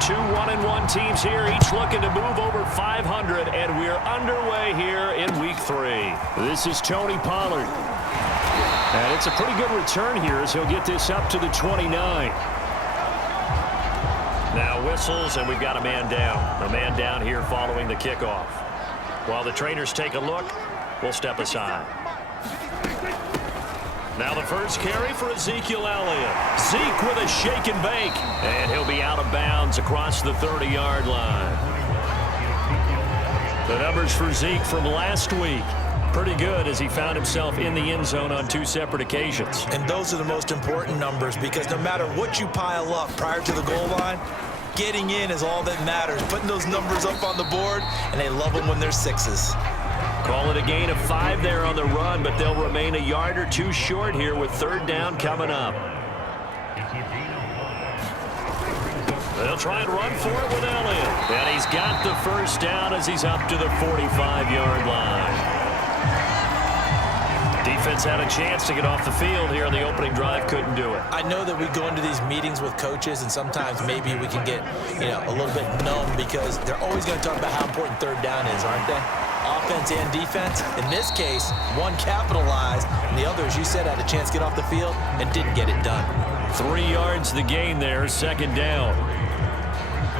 Two 1-1 teams here, each looking to move over 500, and we're underway here in Week 3. This is Tony Pollard. And it's a pretty good return here as he'll get this up to the 29. Now whistles, and we've got a man down. A man down here following the kickoff. While the trainers take a look, we'll step aside. Now the first carry for Ezekiel Elliott. Zeke with a shake and bake. And he'll be out of bounds across the 30-yard line. The numbers for Zeke from last week. Pretty good as he found himself in the end zone on 2 separate occasions. And those are the most important numbers because no matter what you pile up prior to the goal line, getting in is all that matters. Putting those numbers up on the board, and they love them when they're 6s. Call it a gain of 5 there on the run, but they'll remain a yard or 2 short here with 3rd down coming up. They'll try and run for it with Elliott. And he's got the first down as he's up to the 45-yard line. Defense had a chance to get off the field here on the opening drive, couldn't do it. I know that we go into these meetings with coaches, and sometimes maybe we can get, a little bit numb because they're always going to talk about how important 3rd down is, aren't they? Offense and defense. In this case, one capitalized, and the other, as you said, had a chance to get off the field and didn't get it done. 3 yards the gain there, 2nd down.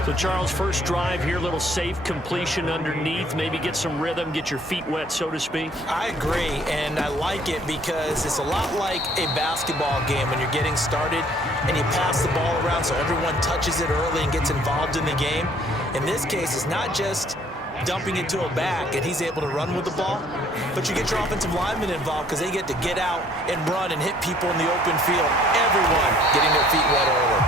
So, Charles, first drive here, little safe completion underneath, maybe get some rhythm, get your feet wet, so to speak. I agree, and I like it because it's a lot like a basketball game when you're getting started and you pass the ball around so everyone touches it early and gets involved in the game. In this case, it's not just dumping it to a back and he's able to run with the ball, but you get your offensive linemen involved because they get to get out and run and hit people in the open field. Everyone getting their feet wet early.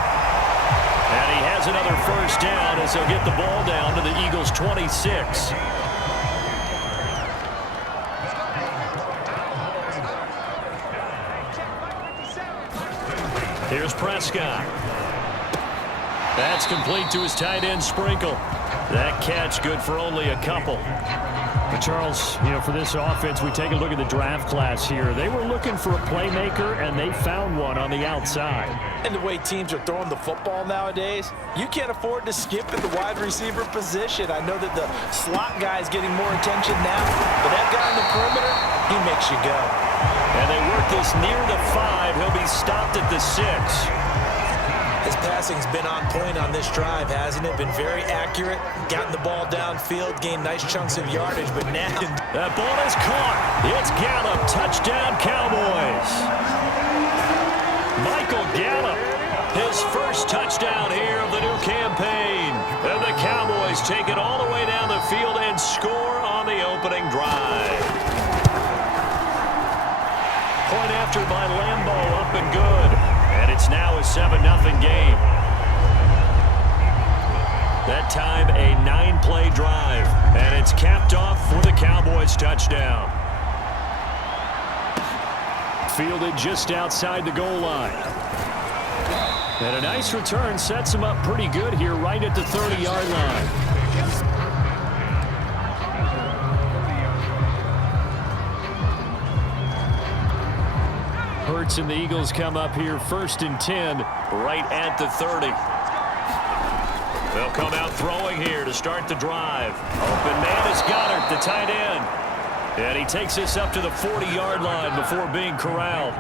And he has another first down as he'll get the ball down to the Eagles' 26. Here's Prescott. That's complete to his tight end, Sprinkle. That catch good for only a couple. But Charles, for this offense, we take a look at the draft class here. They were looking for a playmaker, and they found one on the outside. And the way teams are throwing the football nowadays, you can't afford to skip at the wide receiver position. I know that the slot guy is getting more attention now, but that guy on the perimeter, he makes you go. And they work this near the 5. He'll be stopped at the 6. His passing's been on point on this drive, hasn't it? Been very accurate, gotten the ball downfield, gained nice chunks of yardage, but now... That ball is caught. It's Gallup. Touchdown, Cowboys. Michael Gallup, his first touchdown here of the new campaign. And the Cowboys take it all the way down the field and score on the opening drive. Point after by Lambeau, up and good. And it's now a 7-0 game. That time a 9-play drive. And it's capped off with a Cowboys touchdown. Fielded just outside the goal line. And a nice return sets him up pretty good here right at the 30-yard line. Hurts and the Eagles come up here 1st and 10 right at the 30. They'll come out throwing here to start the drive. Open man is Goddard, the tight end. And he takes this up to the 40-yard line before being corralled.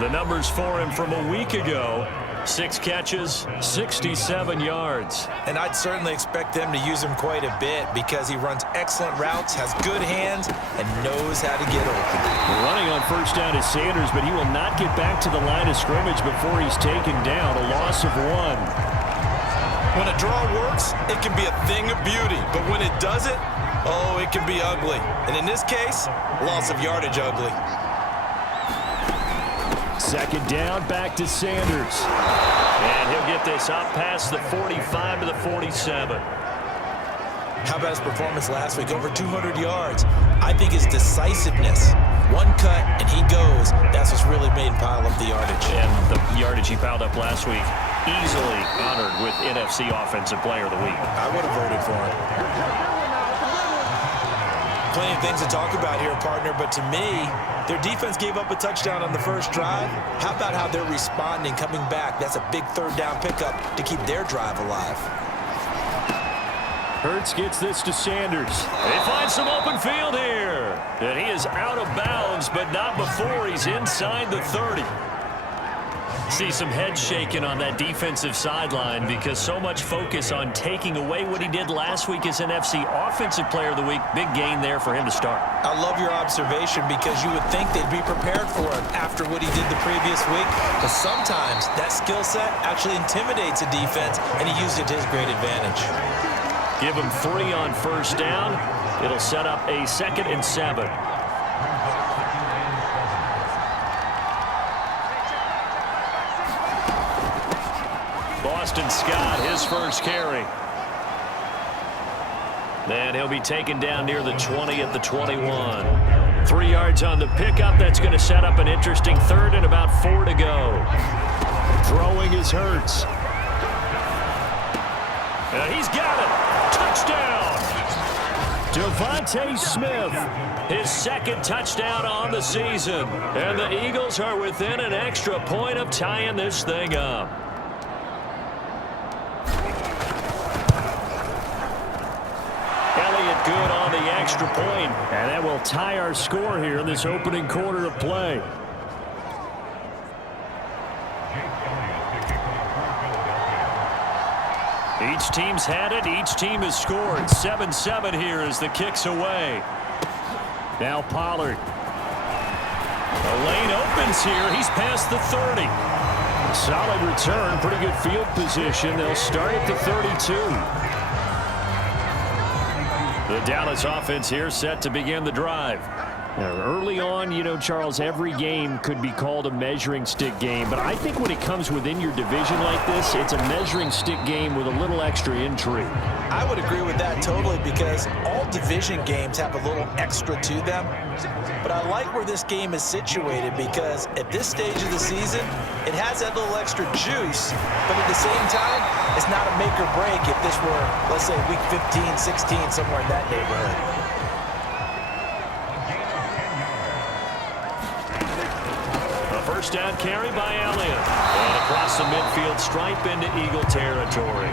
The numbers for him from a week ago: 6 catches, 67 yards. And I'd certainly expect them to use him quite a bit because he runs excellent routes, has good hands, and knows how to get open. Running on first down is Sanders, but he will not get back to the line of scrimmage before he's taken down. A loss of 1. When a draw works, it can be a thing of beauty. But when it doesn't, oh, it can be ugly. And in this case, loss of yardage ugly. 2nd down, back to Sanders. And he'll get this up past the 45 to the 47. How about his performance last week? Over 200 yards. I think his decisiveness. One cut, and he goes. That's what's really made him pile up the yardage. And the yardage he piled up last week, easily honored with NFC Offensive Player of the Week. I would have voted for him. plenty of things to talk about here, partner, but to me, their defense gave up a touchdown on the first drive. How about how they're responding, coming back? That's a big third down pickup to keep their drive alive. Hurts gets this to Sanders. They find some open field here. And he is out of bounds, but not before he's inside the 30. See some head shaking on that defensive sideline because so much focus on taking away what he did last week as NFC Offensive Player of the Week. Big gain there for him to start. I love your observation because you would think they'd be prepared for him after what he did the previous week. But sometimes that skill set actually intimidates a defense, and he used it to his great advantage. Give him 3 on first down. It'll set up a 2nd and 7. Boston Scott, his first carry. And he'll be taken down near the 20 at the 21. 3 yards on the pickup. That's going to set up an interesting 3rd and about 4 to go. Throwing is Hurts. And he's got it. Touchdown! Devontae Smith, his 2nd touchdown on the season. And the Eagles are within an extra point of tying this thing up. Elliott good on the extra point. And that will tie our score here in this opening quarter of play. Each team's had it. Each team has scored. 7-7 here as the kick's away. Now Pollard. The lane opens here. He's past the 30. Solid return. Pretty good field position. They'll start at the 32. The Dallas offense here set to begin the drive. Now, early on, you know, Charles, every game could be called a measuring stick game. But I think when it comes within your division like this, it's a measuring stick game with a little extra intrigue. I would agree with that totally because all division games have a little extra to them. But I like where this game is situated because at this stage of the season, it has that little extra juice. But at the same time, it's not a make or break if this were, let's say, week 15, 16, somewhere in that neighborhood. First down carry by Elliott. And across the midfield stripe into Eagle territory.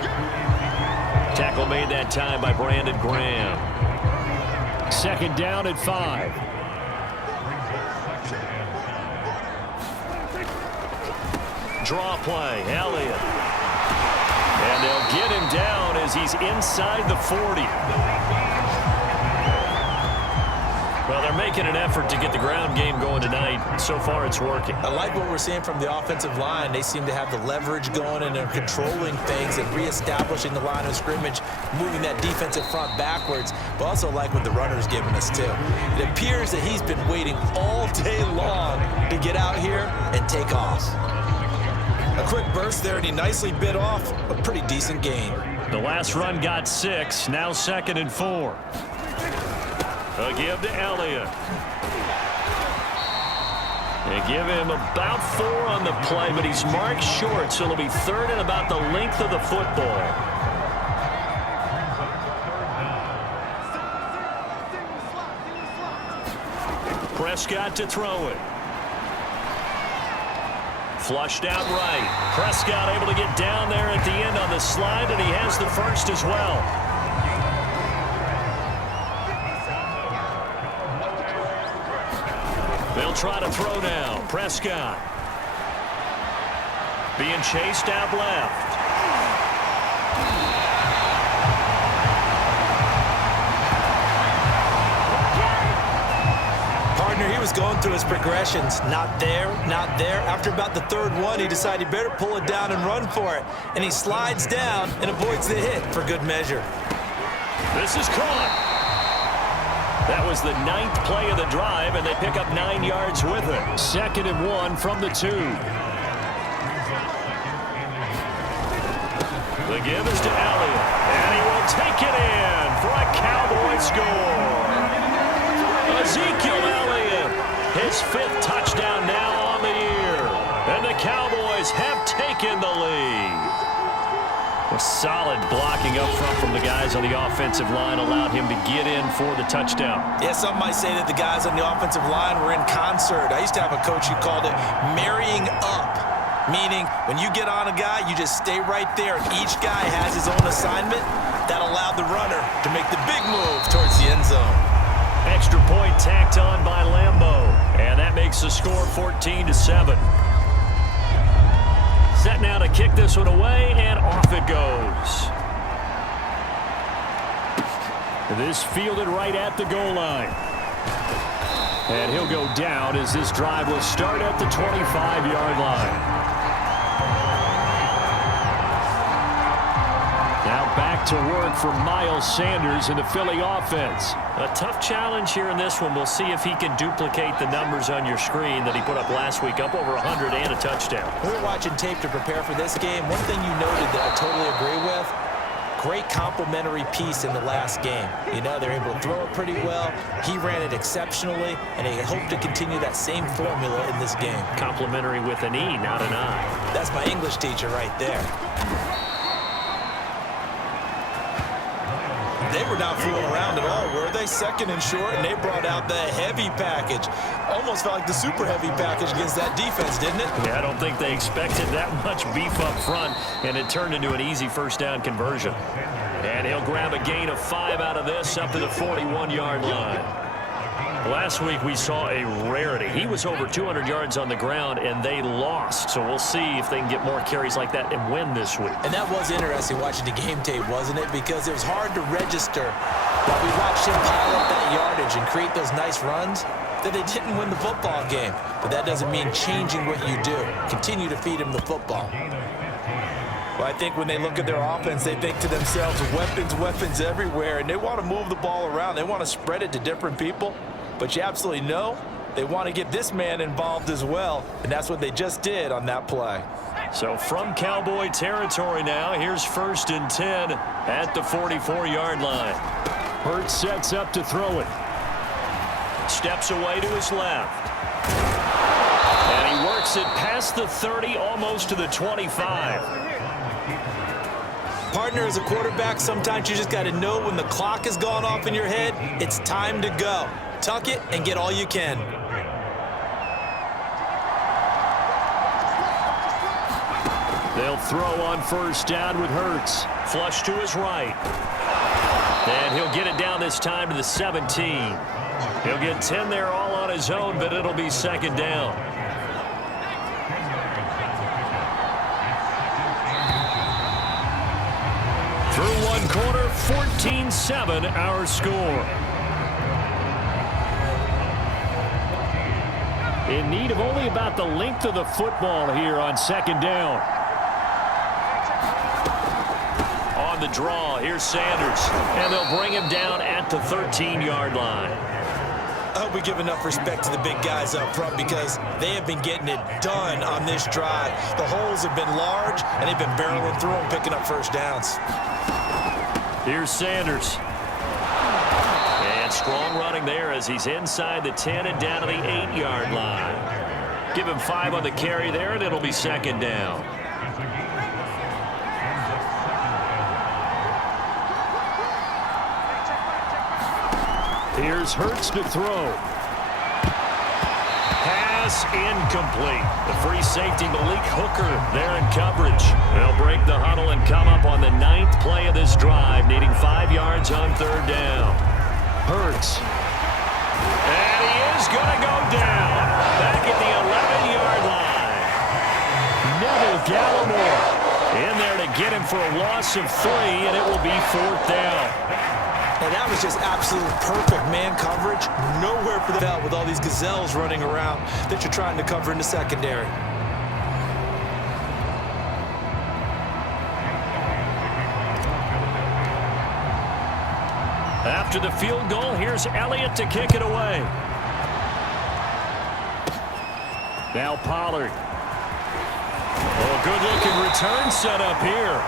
Tackle made that time by Brandon Graham. 2nd down at 5. Draw play, Elliott. And they'll get him down as he's inside the 40. Well, they're making an effort to get the ground game going tonight. So far, it's working. I like what we're seeing from the offensive line. They seem to have the leverage going, and they're controlling things and reestablishing the line of scrimmage, moving that defensive front backwards, but also like what the runner's giving us, too. It appears that he's been waiting all day long to get out here and take off. A quick burst there, and he nicely bit off a pretty decent gain. The last run got 6, now 2nd and 4. A give to Elliott. They give him about 4 on the play, but he's marked short, so it'll be 3rd and about the length of the football. Prescott to throw it. Flushed out right. Prescott able to get down there at the end on the slide, and he has the first as well. They'll try to throw now. Prescott. Being chased out left. Partner, he was going through his progressions. Not there, not there. After about the 3rd one, he decided he better pull it down and run for it. And he slides down and avoids the hit for good measure. This is caught. That was the 9th play of the drive, and they pick up 9 yards with it. 2nd and 1 from the 2. The give is to Elliott, and he will take it in for a Cowboy score. Ezekiel Elliott, his 5th touchdown now on the year, and the Cowboys have taken the lead. Solid blocking up front from the guys on the offensive line allowed him to get in for the touchdown. Yeah, some might say that the guys on the offensive line were in concert. I used to have a coach who called it marrying up, meaning when you get on a guy, you just stay right there. Each guy has his own assignment. That allowed the runner to make the big move towards the end zone. Extra point tacked on by Lambeau, and that makes the score 14-7. Set now to kick this one away, and off it goes. This fielded right at the goal line. And he'll go down as this drive will start at the 25-yard line. Now back to work for Miles Sanders in the Philly offense. A tough challenge here in this one. We'll see if he can duplicate the numbers on your screen that he put up last week, up over 100 and a touchdown. We were watching tape to prepare for this game. One thing you noted that I totally agree with, great complementary piece in the last game. You know, they're able to throw it pretty well. He ran it exceptionally, and they hope to continue that same formula in this game. Complementary with an E, not an I. That's my English teacher right there. They were not fooling around at all, were they? Second and short, and they brought out the heavy package. Almost felt like the super heavy package against that defense, didn't it? Yeah, I don't think they expected that much beef up front, and it turned into an easy first down conversion. And he'll grab a gain of 5 out of this up to the 41-yard line. Last week we saw a rarity. He was over 200 yards on the ground, and they lost. So we'll see if they can get more carries like that and win this week. And that was interesting watching the game tape, wasn't it? Because it was hard to register while we watched him pile up that yardage and create those nice runs that they didn't win the football game. But that doesn't mean changing what you do. Continue to feed him the football. Well, I think when they look at their offense, they think to themselves, weapons everywhere, and they want to move the ball around. They want to spread it to different people. But you absolutely know they want to get this man involved as well, and that's what they just did on that play. So from Cowboy territory now, here's 1st and 10 at the 44-yard line. Hurts sets up to throw it. Steps away to his left. And he works it past the 30, almost to the 25. Partner, as a quarterback, sometimes you just got to know when the clock has gone off in your head, it's time to go. Tuck it and get all you can. They'll throw on 1st down with Hurts. Flush to his right. And he'll get it down this time to the 17. He'll get 10 there all on his own, but it'll be 2nd down. Through one quarter, 14-7 our score. In need of only about the length of the football here on 2nd down. On the draw, here's Sanders. And they'll bring him down at the 13-yard line. I hope we give enough respect to the big guys up front because they have been getting it done on this drive. The holes have been large, and they've been barreling through them, picking up 1st downs. Here's Sanders. And strong running there as he's inside the 10 and down to the 8-yard line. Give him 5 on the carry there, and it'll be 2nd down. Here's Hurts to throw. Pass incomplete. The free safety, Malik Hooker, there in coverage. They'll break the huddle and come up on the 9th play of this drive, needing 5 yards on 3rd down. Hurts. And he is going to go down. Back at the 11-yard line. Neville Gallimore in there to get him for a loss of 3, and it will be 4th down. And that was just absolute perfect man coverage. Nowhere for the bell with all these gazelles running around that you're trying to cover in the secondary. After the field goal, here's Elliott to kick it away. Now Pollard. Oh, good-looking return set up here.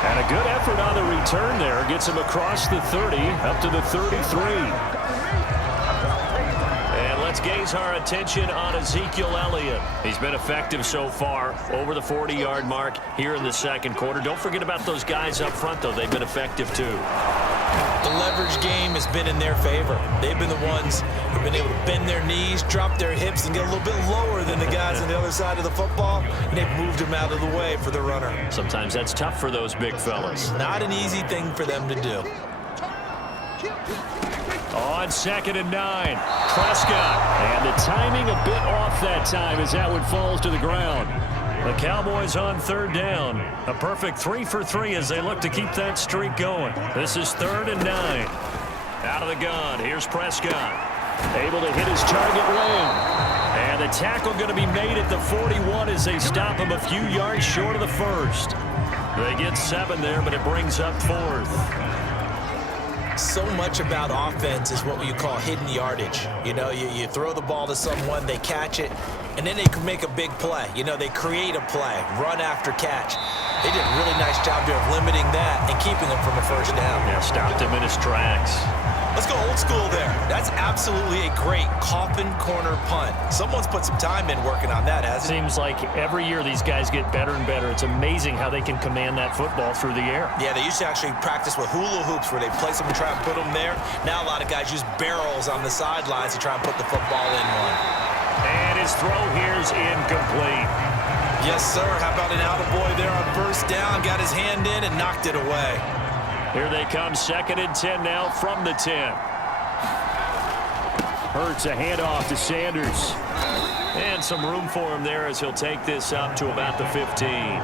And a good effort on the return there. Gets him across the 30, up to the 33. And let's gaze our attention on Ezekiel Elliott. He's been effective so far, over the 40-yard mark here in the second quarter. Don't forget about those guys up front, though. They've been effective, too. The leverage game has been in their favor. They've been the ones who've been able to bend their knees, drop their hips, and get a little bit lower than the guys on the other side of the football, and they've moved them out of the way for the runner. Sometimes that's tough for those big fellas. Not an easy thing for them to do. On 2nd and 9, Prescott. And the timing a bit off that time as that one falls to the ground. The Cowboys on 3rd down. A perfect 3 for 3 as they look to keep that streak going. This is 3rd and 9. Out of the gun, here's Prescott. Able to hit his target lane. And the tackle going to be made at the 41 as they stop him a few yards short of the first. They get 7 there, but it brings up 4th. So much about offense is what you call hidden yardage. You know, you throw the ball to someone, they catch it, and then they can make a big play. You know, they create a play, run after catch. They did a really nice job there of limiting that and keeping him from a first down. Yeah, stopped him in his tracks. Let's go old school there. That's absolutely a great coffin corner punt. Someone's put some time in working on that, hasn't it? Seems like every year these guys get better and better. It's amazing how they can command that football through the air. Yeah, they used to actually practice with hula hoops where they place them and try and put them there. Now a lot of guys use barrels on the sidelines to try and put the football in one. And his throw here's incomplete. Yes, sir. How about an attaboy there on first down? Got his hand in and knocked it away. Here they come, 2nd and 10 now from the 10. Hurts a handoff to Sanders. And some room for him there as he'll take this up to about the 15.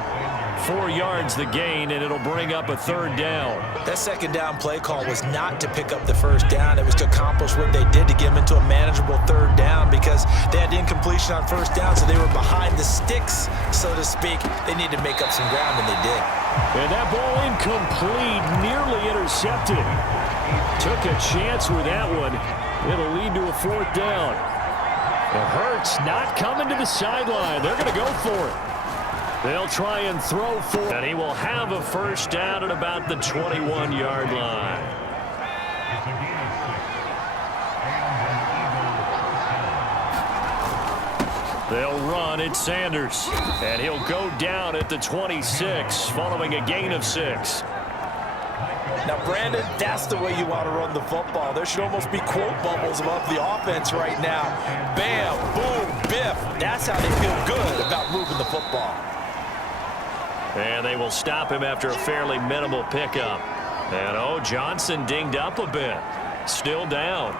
4 yards the gain, and it'll bring up a 3rd down. That second down play call was not to pick up the first down. It was to accomplish what they did to get them into a manageable 3rd down because they had incompletion on first down, so they were behind the sticks, so to speak. They needed to make up some ground, and they did. And that ball incomplete, nearly intercepted. Took a chance with that one. It'll lead to a 4th down. It hurts, not coming to the sideline. They're going to go for it. They'll try and throw for it. And he will have a first down at about the 21-yard line. They'll run it, Sanders. And he'll go down at the 26 following a gain of 6. Now, Brandon, that's the way you want to run the football. There should almost be quote bubbles above the offense right now. Bam, boom, biff. That's how they feel good about moving the football. And they will stop him after a fairly minimal pickup. And, Johnson dinged up a bit. Still down.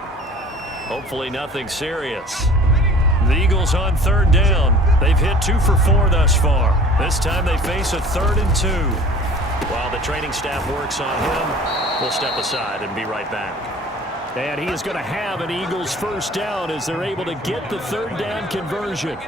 Hopefully nothing serious. The Eagles on 3rd down. They've hit 2 for 4 thus far. This time they face a 3rd and 2. While the training staff works on him, we'll step aside and be right back. And he is going to have an Eagles first down as they're able to get the 3rd down conversion.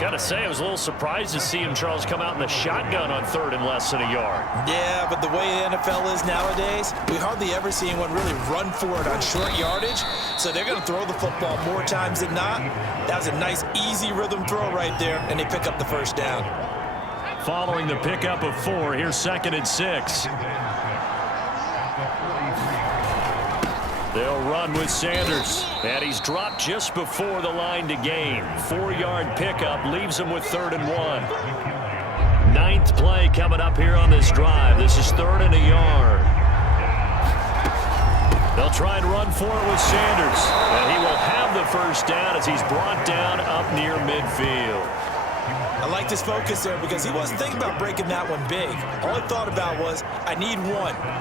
Got to say, I was a little surprised to see him, Charles, come out in the shotgun on 3rd and less than a yard. Yeah, but the way the NFL is nowadays, we hardly ever see anyone really run for it on short yardage. So they're going to throw the football more times than not. That was a nice, easy rhythm throw right there, and they pick up the first down. Following the pickup of 4, here's 2nd and 6. They'll run with Sanders. And he's dropped just before the line to gain. 4-yard pickup leaves him with 3rd and 1. 9th play coming up here on this drive. This is 3rd and a yard. They'll try and run for it with Sanders. And he will have the first down as he's brought down up near midfield. I like this focus there because he wasn't thinking about breaking that one big. All he thought about was, I need 1.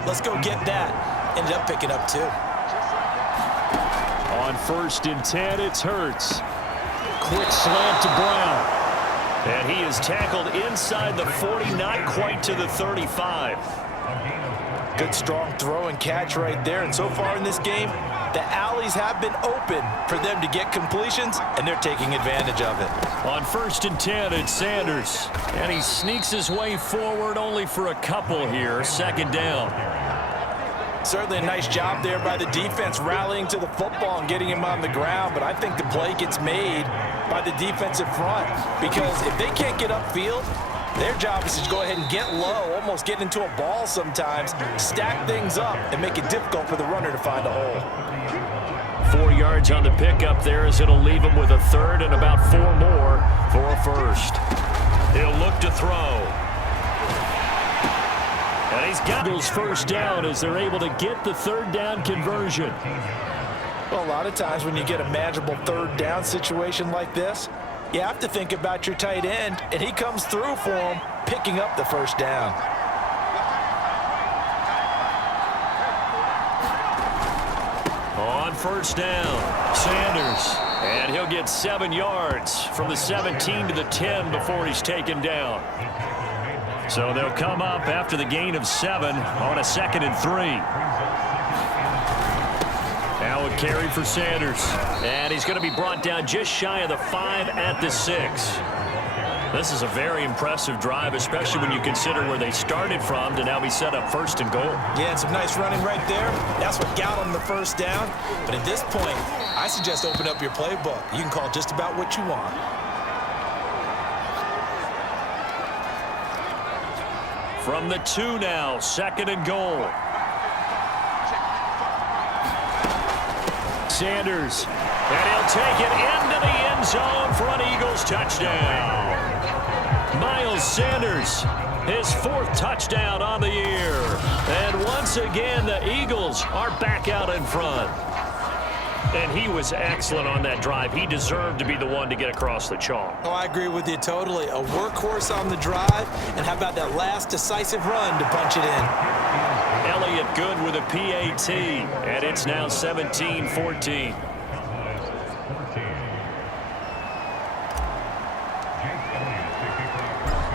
Let's go get that. Ended up picking up 2. On 1st and 10, it's Hurts. Quick slant to Brown. And he is tackled inside the 40, not quite to the 35. Good strong throw and catch right there. And so far in this game, the alleys have been open for them to get completions, and they're taking advantage of it. On 1st and 10, it's Sanders. And he sneaks his way forward only for a couple here. 2nd down. Certainly a nice job there by the defense rallying to the football and getting him on the ground, but I think the play gets made by the defensive front because if they can't get upfield, their job is to go ahead and get low, almost get into a ball sometimes, stack things up, and make it difficult for the runner to find a hole. 4 yards on the pickup there, as it'll leave him with a third and about 4 more for a first. He'll look to throw. And he's got his first down as they're able to get the third down conversion. Well, a lot of times when you get a manageable third down situation like this, you have to think about your tight end, and he comes through for him, picking up the first down. On first down, Sanders. And he'll get 7 yards from the 17 to the 10 before he's taken down. So they'll come up after the gain of 7 on a 2nd and 3. Now a carry for Sanders. And he's going to be brought down just shy of the 5 at the 6. This is a very impressive drive, especially when you consider where they started from to now be set up 1st and goal. Yeah, and some nice running right there. That's what got them the first down. But at this point, I suggest open up your playbook. You can call just about what you want. From the 2 now, 2nd and goal. Sanders, and he'll take it into the end zone for an Eagles touchdown. Miles Sanders, his 4th touchdown on the year. And once again, the Eagles are back out in front. And he was excellent on that drive. He deserved to be the one to get across the chalk. Oh, I agree with you totally. A workhorse on the drive, and how about that last decisive run to punch it in? Elliott good with a PAT, and it's now 17-14.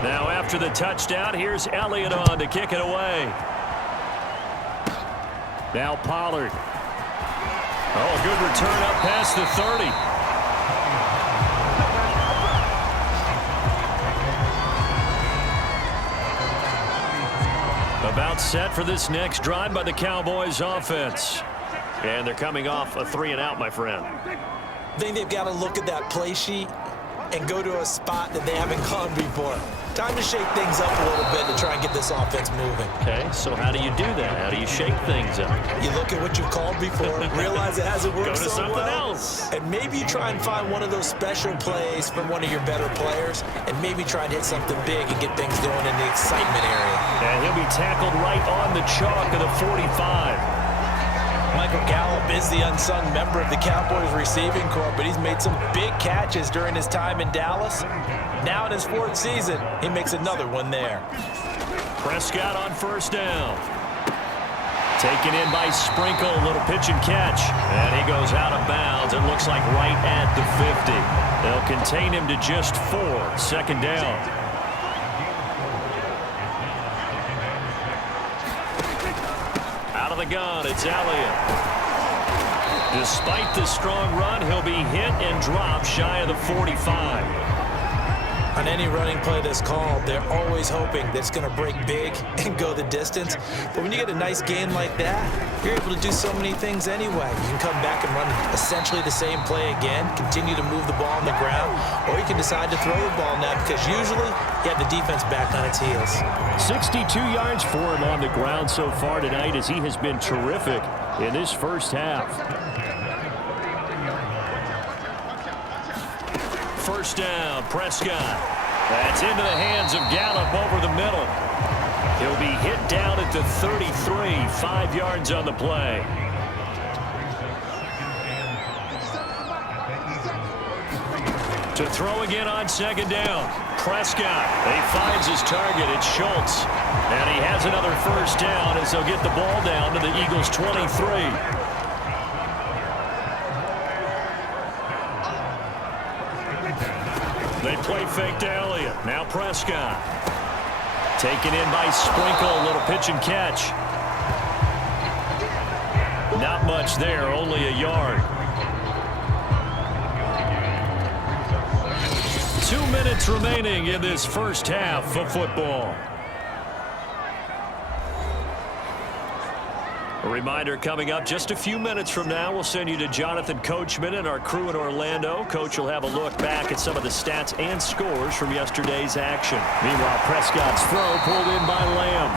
Now after the touchdown, here's Elliott on to kick it away. Now Pollard. Oh, good return up past the 30. About set for this next drive by the Cowboys offense. And they're coming off a 3-and-out, my friend. I think they've got to look at that play sheet and go to a spot that they haven't gone before. Time to shake things up a little bit to try and get this offense moving. Okay, so how do you do that? How do you shake things up? You look at what you've called before, realize it hasn't worked Go to so something well, else. and maybe you try and find one of those special plays from one of your better players, and maybe try and hit something big and get things going in the excitement area. And he'll be tackled right on the chalk of the 45. Michael Gallup is the unsung member of the Cowboys receiving corps, but he's made some big catches during his time in Dallas. Now in his 4th season, he makes another one there. Prescott on first down. Taken in by Sprinkle, a little pitch and catch. And he goes out of bounds. It looks like right at the 50. They'll contain him to just 4. 2nd down. Out of the gun, it's Elliott. Despite the strong run, he'll be hit and dropped shy of the 45. On any running play that's called, they're always hoping that it's going to break big and go the distance. But when you get a nice gain like that, you're able to do so many things anyway. You can come back and run essentially the same play again, continue to move the ball on the ground, or you can decide to throw the ball now because usually you have the defense back on its heels. 62 yards for him on the ground so far tonight as he has been terrific in this first half. First down, Prescott. That's into the hands of Gallup over the middle. He'll be hit down at the 33, 5 yards on the play. To throw again on 2nd down. Prescott, he finds his target. It's Schultz. And he has another first down as they'll get the ball down to the Eagles' 23. They play fake to Elliott. Now Prescott. Taken in by Sprinkle. A little pitch and catch. Not much there. Only a yard. 2 minutes remaining in this first half of football. A reminder coming up just a few minutes from now, we'll send you to Jonathan Coachman and our crew in Orlando. Coach will have a look back at some of the stats and scores from yesterday's action. Meanwhile, Prescott's throw pulled in by Lamb.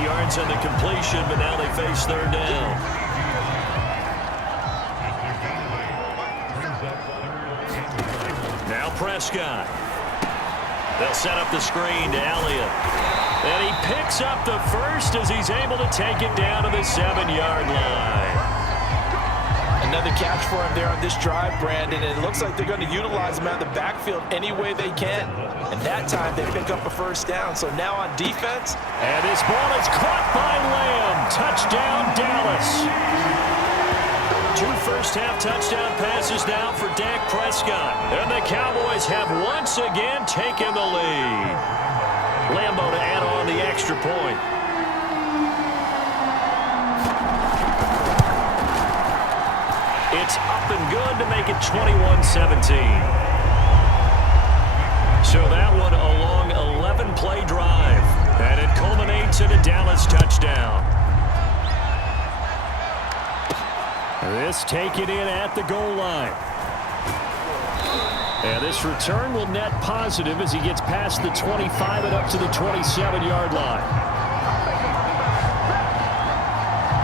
8 yards on the completion, but now they face 3rd down. Prescott. They'll set up the screen to Elliott. And he picks up the first as he's able to take it down to the 7-yard line. Another catch for him there on this drive, Brandon. And it looks like they're going to utilize him out of the backfield any way they can. And that time they pick up a first down. So now on defense. And this ball is caught by Lamb. Touchdown, Dallas. 2 first-half touchdown passes now for Dak Prescott. And the Cowboys have once again taken the lead. Lambeau to add on the extra point. It's up and good to make it 21-17. So that one a long 11-play drive. And it culminates in a Dallas touchdown. This taken in at the goal line. And this return will net positive as he gets past the 25 and up to the 27-yard line.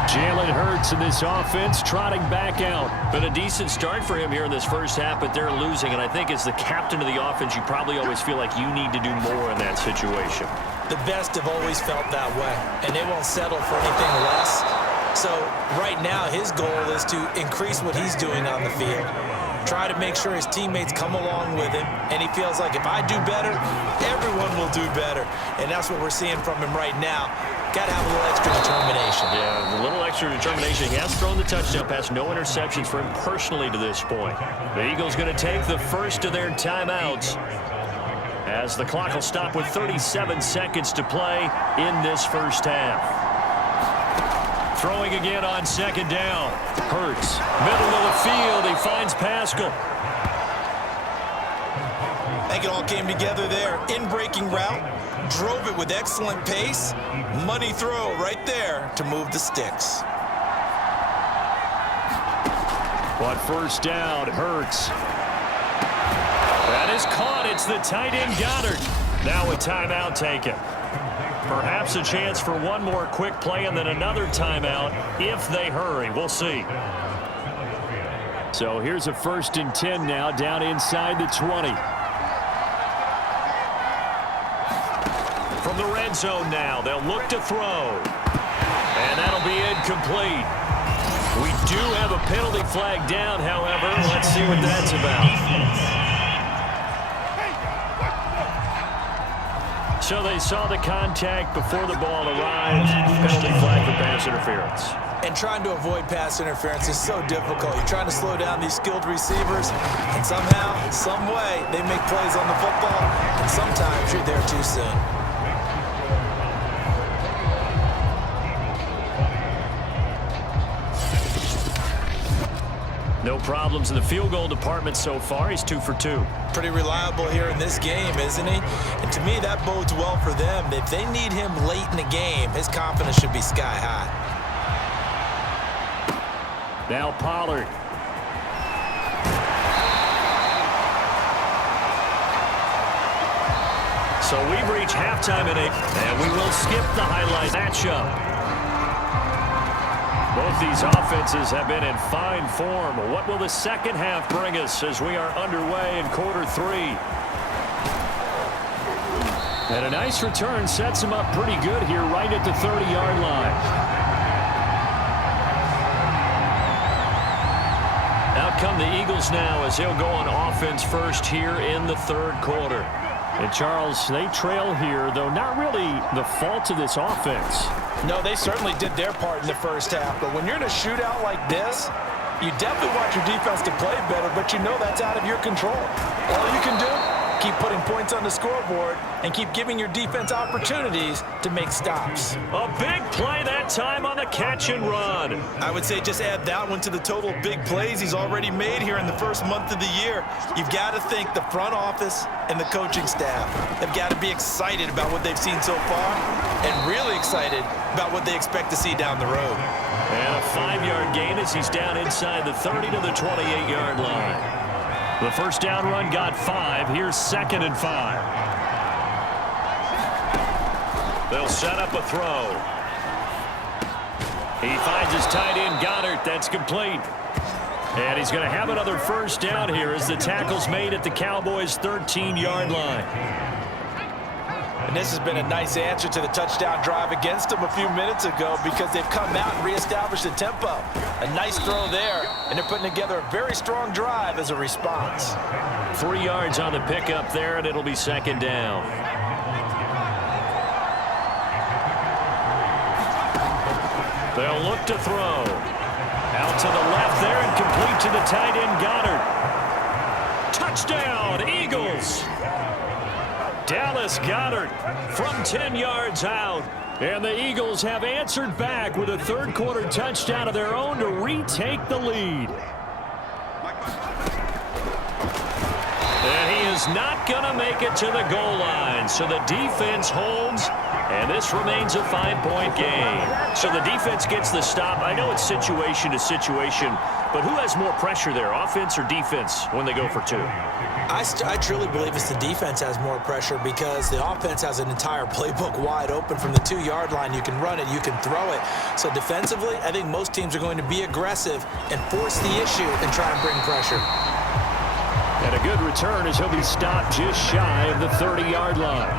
Jalen Hurts in this offense trotting back out. Been a decent start for him here in this first half, but they're losing. And I think as the captain of the offense, you probably always feel like you need to do more in that situation. The best have always felt that way, and they won't settle for anything less. So right now his goal is to increase what he's doing on the field. Try to make sure his teammates come along with him, and he feels like if I do better, everyone will do better. And that's what we're seeing from him right now. Got to have a little extra determination. Yeah, a little extra determination. He has thrown the touchdown pass. No interceptions for him personally to this point. The Eagles going to take the first of their timeouts as the clock will stop with 37 seconds to play in this first half. Throwing again on second down. Hurts. Middle of the field. He finds Pascal. I think it all came together there. In-breaking route. Drove it with excellent pace. Money throw right there to move the sticks. But first down, Hurts. That is caught. It's the tight end Goddard. Now a timeout taken. Perhaps a chance for one more quick play and then another timeout if they hurry. We'll see. So here's a 1st and 10 now down inside the 20. From the red zone now, they'll look to throw. And that'll be incomplete. We do have a penalty flag down, however. Let's see what that's about. So they saw the contact before the ball arrived. Penalty flag for pass interference. And trying to avoid pass interference is so difficult. You're trying to slow down these skilled receivers, and somehow, some way, they make plays on the football, and sometimes you're there too soon. No problems in the field goal department so far. He's 2 for 2. Pretty reliable here in this game, isn't he? And to me, that bodes well for them. If they need him late in the game, his confidence should be sky high. Now Pollard. So we've reached halftime in it, and we will skip the highlight matchup. Both these offenses have been in fine form. What will the second half bring us as we are underway in quarter 3? And a nice return sets him up pretty good here right at the 30-yard line. Out come the Eagles now as they'll go on offense first here in the third quarter. And Charles, they trail here, though not really the fault of this offense. No, they certainly did their part in the first half. But when you're in a shootout like this, you definitely want your defense to play better, but you know that's out of your control. All you can do, keep putting points on the scoreboard and keep giving your defense opportunities to make stops. A big play that time on the catch and run. I would say just add that one to the total big plays he's already made here in the first month of the year. You've got to think the front office and the coaching staff have got to be excited about what they've seen so far and really excited about what they expect to see down the road. And a 5-yard gain as he's down inside the 30 to the 28-yard line. The first down run got 5. Here's 2nd and 5. They'll set up a throw. He finds his tight end Goddard. That's complete. And he's going to have another first down here as the tackle's made at the Cowboys' 13-yard line. And this has been a nice answer to the touchdown drive against them a few minutes ago because they've come out and reestablished the tempo. A nice throw there, and they're putting together a very strong drive as a response. 3 yards on the pickup there, and it'll be second down. They'll look to throw. Out to the left there and complete to the tight end, Goddard. Touchdown, Eagles! Dallas Goddard from 10 yards out. And the Eagles have answered back with a third-quarter touchdown of their own to retake the lead. And he is not going to make it to the goal line. So the defense holds, and this remains a 5-point game. So the defense gets the stop. I know it's situation to situation, but who has more pressure there, offense or defense, when they go for 2? I truly believe it's the defense has more pressure because the offense has an entire playbook wide open from the 2-yard line. You can run it, you can throw it. So defensively, I think most teams are going to be aggressive and force the issue and try and bring pressure. And a good return as he'll be stopped just shy of the 30-yard line.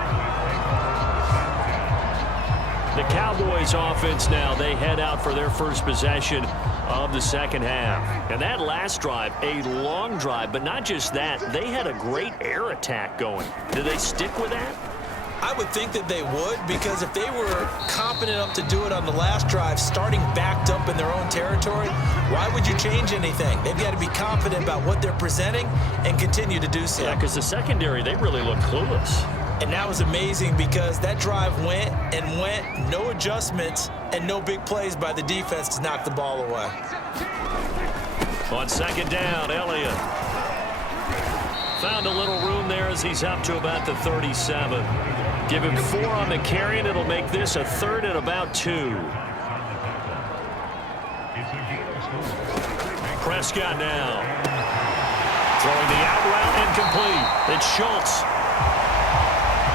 The Cowboys offense now, they head out for their first possession of the second half. And that last drive, a long drive, but not just that, they had a great air attack going. Do they stick with that? I would think that they would, because if they were competent enough to do it on the last drive, starting backed up in their own territory, why would you change anything? They've got to be confident about what they're presenting and continue to do so. Yeah, because the secondary, they really look clueless. And that was amazing because that drive went, no adjustments, and no big plays by the defense to knock the ball away. On second down, Elliott found a little room there as he's up to about the 37. Give him 4 on the carry, and it'll make this a 3rd and about 2. Prescott now. Throwing the out route incomplete. It's Schultz.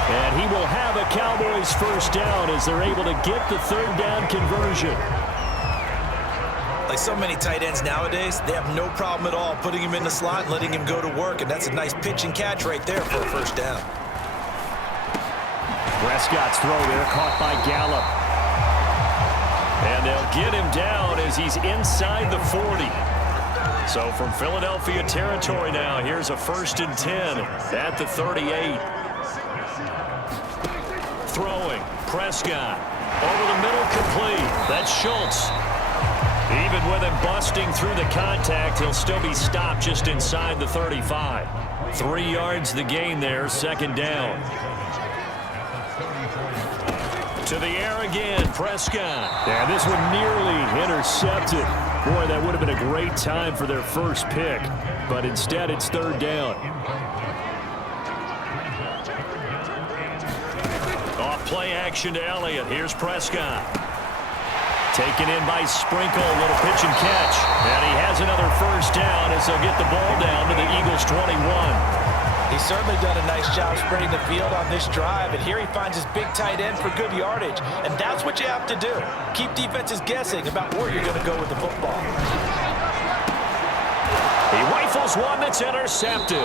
And he will have a Cowboys first down as they're able to get the 3rd down conversion. Like so many tight ends nowadays, they have no problem at all putting him in the slot and letting him go to work, and that's a nice pitch and catch right there for a first down. Prescott's throw there caught by Gallup. And they'll get him down as he's inside the 40. So from Philadelphia territory now, here's a 1st and 10 at the 38. Throwing, Prescott, over the middle, complete. That's Schultz. Even with him busting through the contact, he'll still be stopped just inside the 35. 3 yards the gain there, second down. To the air again, Prescott. Yeah, this one nearly intercepted. Boy, that would have been a great time for their first pick, but instead it's 3rd down. Play action to Elliott. Here's Prescott. Taken in by Sprinkle. A little pitch and catch. And he has another first down as they'll get the ball down to the Eagles' 21. He's certainly done a nice job spreading the field on this drive, and here he finds his big tight end for good yardage. And that's what you have to do. Keep defenses guessing about where you're going to go with the football. He rifles one that's intercepted.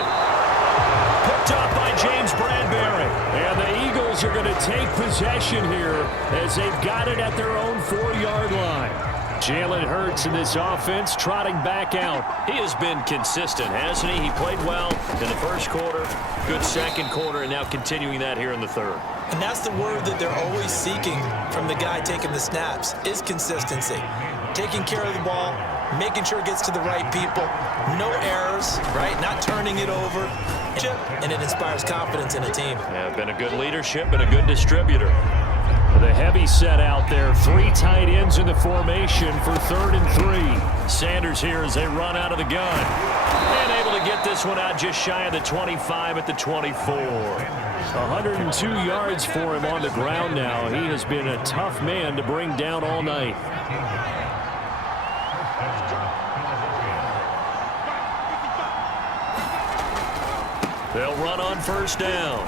Picked up by James Bradbury. And the Eagles are going to take possession here as they've got it at their own 4-yard line. Jalen Hurts in this offense trotting back out. He has been consistent, hasn't he? He played well in the first quarter, good second quarter, and now continuing that here in the 3rd. And that's the word that they're always seeking from the guy taking the snaps, is consistency. Taking care of the ball, making sure it gets to the right people, no errors, right? Not turning it over. And it inspires confidence in a team. Yeah, been a good leadership and a good distributor. The heavy set out there. 3 tight ends in the formation for 3rd and 3. Sanders here as they run out of the gun. And able to get this one out just shy of the 25 at the 24. 102 yards for him on the ground now. He has been a tough man to bring down all night. They'll run on first down.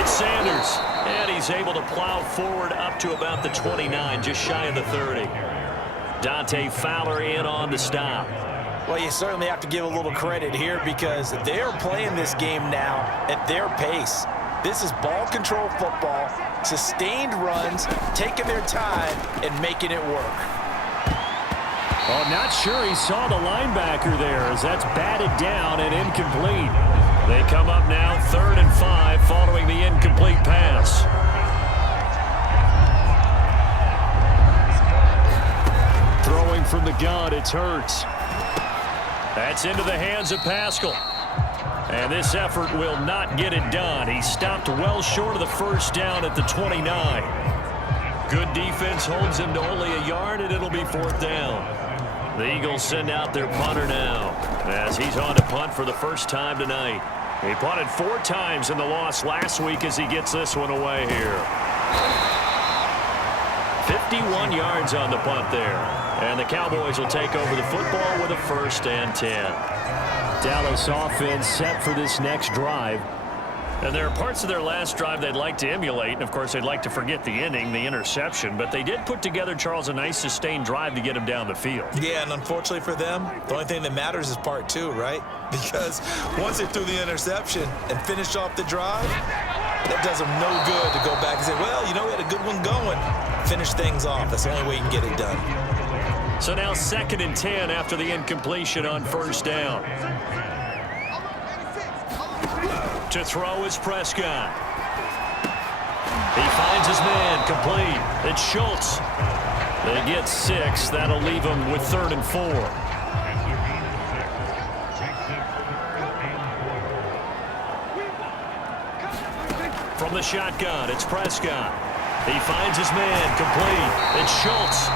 It's Sanders, and he's able to plow forward up to about the 29, just shy of the 30. Dante Fowler in on the stop. Well, you certainly have to give a little credit here because they're playing this game now at their pace. This is ball control football, sustained runs, taking their time, and making it work. Oh, not sure he saw the linebacker there as that's batted down and incomplete. They come up now 3rd and 5 following the incomplete pass. Throwing from the gun, it's Hurts. That's into the hands of Pascal. And this effort will not get it done. He stopped well short of the first down at the 29. Good defense holds him to only a yard, and it'll be 4th down. The Eagles send out their punter now as he's on to punt for the first time tonight. He punted 4 times in the loss last week as he gets this one away here. 51 yards on the punt there. And the Cowboys will take over the football with a 1st and 10. Dallas offense set for this next drive. And there are parts of their last drive they'd like to emulate. And, of course, they'd like to forget the inning, the interception. But they did put together, Charles, a nice sustained drive to get him down the field. Yeah, and unfortunately for them, the only thing that matters is part 2, right? Because once they threw the interception and finished off the drive, that does them no good to go back and say, well, you know, we had a good one going. Finish things off. That's the only way you can get it done. So now 2nd and 10 after the incompletion on 1st down. To throw is Prescott. He finds his man complete. It's Schultz. They get 6. That'll leave them with 3rd and 4. From the shotgun, it's Prescott. He finds his man complete. It's Schultz.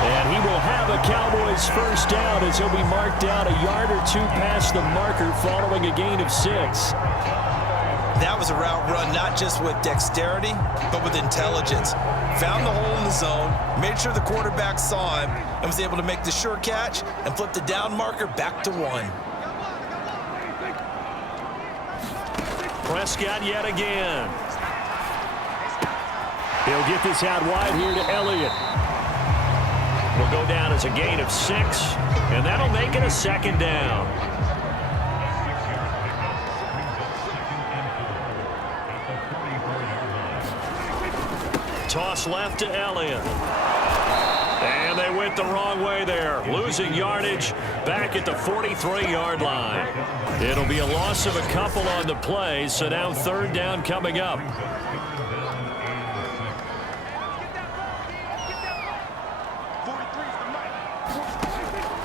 And he will have a Cowboys 1st down as he'll be marked down a yard or 2 past the marker following a gain of 6. That was a route run not just with dexterity, but with intelligence. Found the hole in the zone, made sure the quarterback saw him, and was able to make the sure catch and flip the down marker back to 1. Prescott yet again. He'll get this out wide here to Elliott. Will go down as a gain of 6, and that'll make it a 2nd down. Toss left to Elliott. And they went the wrong way there, losing yardage back at the 43-yard line. It'll be a loss of a couple on the play, so now 3rd down coming up.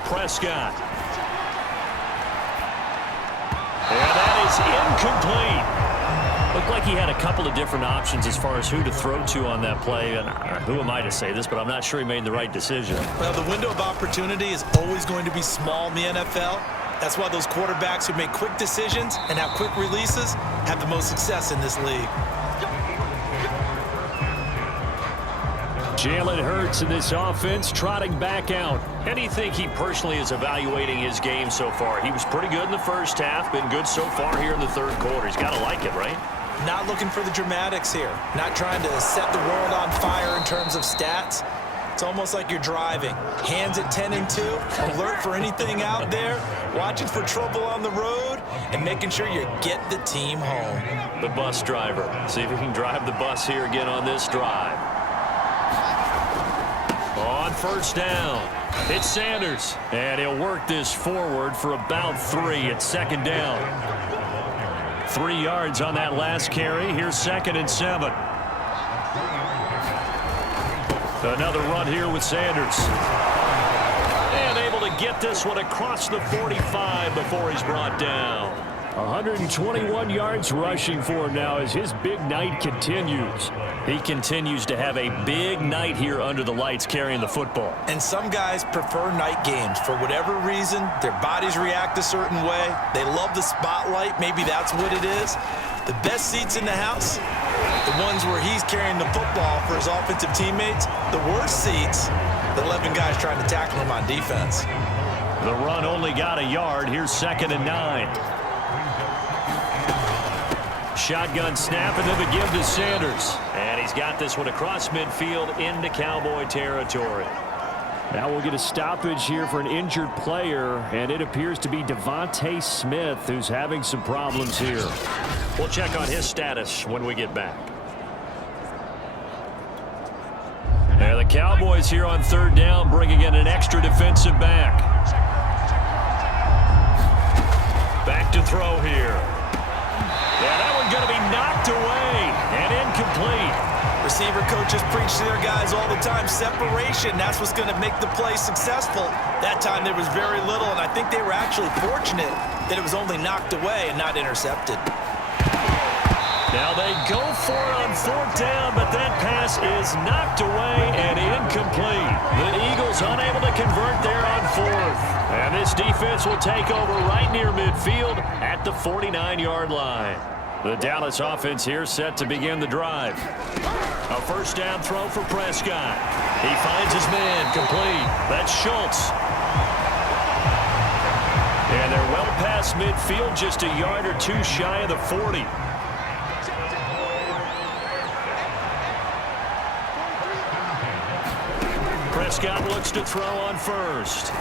Prescott. And that is incomplete. Looked like he had a couple of different options as far as who to throw to on that play. And who am I to say this, but I'm not sure he made the right decision. Well, the window of opportunity is always going to be small in the NFL. That's why those quarterbacks who make quick decisions and have quick releases have the most success in this league. Jalen Hurts in this offense trotting back out. And you think he personally is evaluating his game so far? He was pretty good in the first half, been good so far here in the 3rd quarter. He's got to like it, right? Not looking for the dramatics here. Not trying to set the world on fire in terms of stats. It's almost like you're driving. Hands at 10 and 2, alert for anything out there, watching for trouble on the road, and making sure you get the team home. The bus driver. See if he can drive the bus here again on this drive. On 1st down, it's Sanders. And he'll work this forward for about 3 at 2nd down. 3 yards on that last carry. Here's 2nd and 7. Another run here with Sanders. And able to get this one across the 45 before he's brought down. 121 yards rushing for him now as his big night continues. He continues to have a big night here under the lights carrying the football. And some guys prefer night games. For whatever reason, their bodies react a certain way. They love the spotlight. Maybe that's what it is. The best seats in the house, the ones where he's carrying the football for his offensive teammates. The worst seats, the 11 guys trying to tackle him on defense. The run only got a yard. Here's 2nd and 9. Shotgun snap and then the give to Sanders. And he's got this one across midfield into Cowboy territory. Now we'll get a stoppage here for an injured player, and it appears to be Devontae Smith who's having some problems here. We'll check on his status when we get back. And the Cowboys here on third down, bringing in an extra defensive back. Back to throw here. Yeah, that one going to be knocked away and incomplete. Receiver coaches preach to their guys all the time. Separation, that's what's going to make the play successful. That time there was very little, and I think they were actually fortunate that it was only knocked away and not intercepted. Now they go for it on fourth down, but that pass is knocked away and incomplete. The Eagles unable to convert there on fourth. And this defense will take over right near midfield at the 49-yard line. The Dallas offense here set to begin the drive. A first down throw for Prescott. He finds his man complete. That's Schultz. And they're well past midfield, just a yard or two shy of the 40. Prescott looks to throw on first.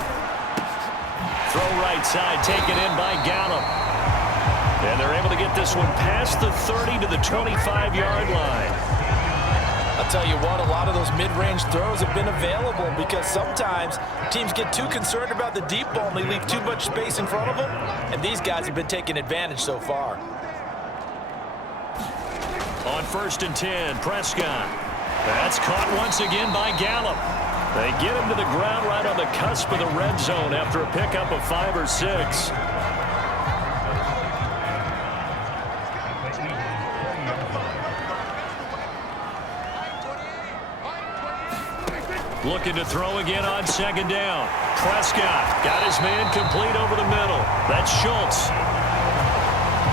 Throw right side, taken in by Gallup. And they're able to get this one past the 30 to the 25-yard line. I'll tell you what, a lot of those mid-range throws have been available because sometimes teams get too concerned about the deep ball and they leave too much space in front of them, and these guys have been taking advantage so far. On first and 10, Prescott. That's caught once again by Gallup. They get him to the ground right on the cusp of the red zone after a pickup of 5 or 6. Looking to throw again on second down. Prescott got his man complete over the middle. That's Schultz.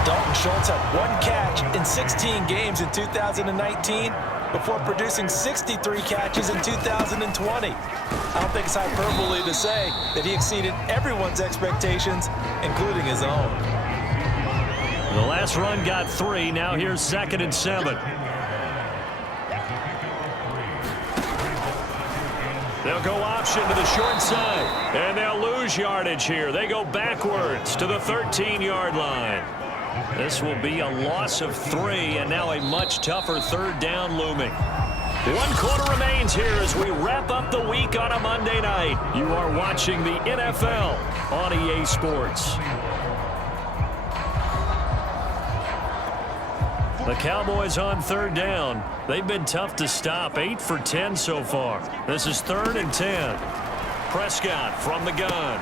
Dalton Schultz had 1 catch in 16 games in 2019 before producing 63 catches in 2020. I don't think it's hyperbole to say that he exceeded everyone's expectations, including his own. The last run got 3. Now here's 2nd and 7. They'll go option to the short side, and they'll lose yardage here. They go backwards to the 13-yard line. This will be a loss of 3, and now a much tougher third down looming. 1 quarter remains here as we wrap up the week on a Monday night. You are watching the NFL on EA Sports. The Cowboys on third down. They've been tough to stop. 8 for 10 so far. This is 3rd and 10. Prescott from the gun.